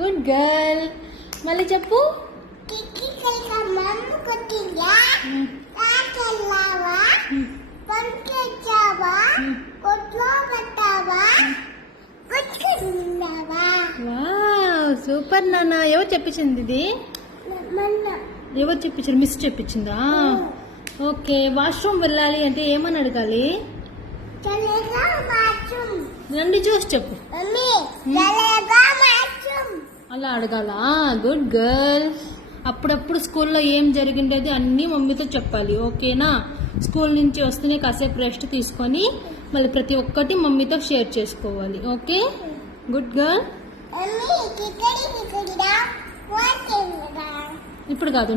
Good girl. మళ్ళీ చెప్పు. Super నాన్న. ఎవరు చెప్పించింది ఇది? ఎవరు చెప్పించారు? మిస్ చెప్పించిందా? ఓకే. వాష్రూమ్ వెళ్ళాలి అంటే ఏమని అడగాలి? రండి చూసి చెప్పు. అలా అడగాలా? Good girl. అప్పుడప్పుడు స్కూల్లో ఏం జరిగిండేది అన్నీ మమ్మీతో చెప్పాలి, ఓకేనా? స్కూల్ నుంచి వస్తేనే కాసేపు రెస్ట్ తీసుకొని మళ్ళీ ప్రతి ఒక్కటి మమ్మీతో షేర్ చేసుకోవాలి, ఓకే? Good girl. ఇప్పుడు కాదు.